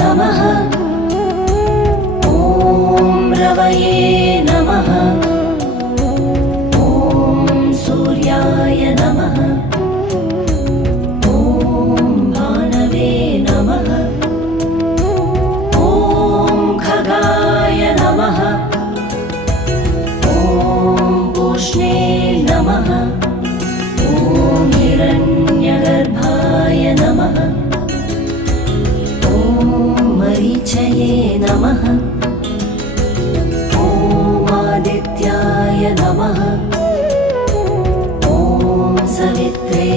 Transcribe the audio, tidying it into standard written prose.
नमः। ॐ रवये नमः। ॐ सूर्याय नमः। ॐ भानवे नमः। ॐ खगाय नमः। ॐ पूष्णे नमः। ॐ हिरण्यगर्भाय नमः। ॐ मरीचये नमः। ॐ आदित्याय नमः। ॐ सवित्रे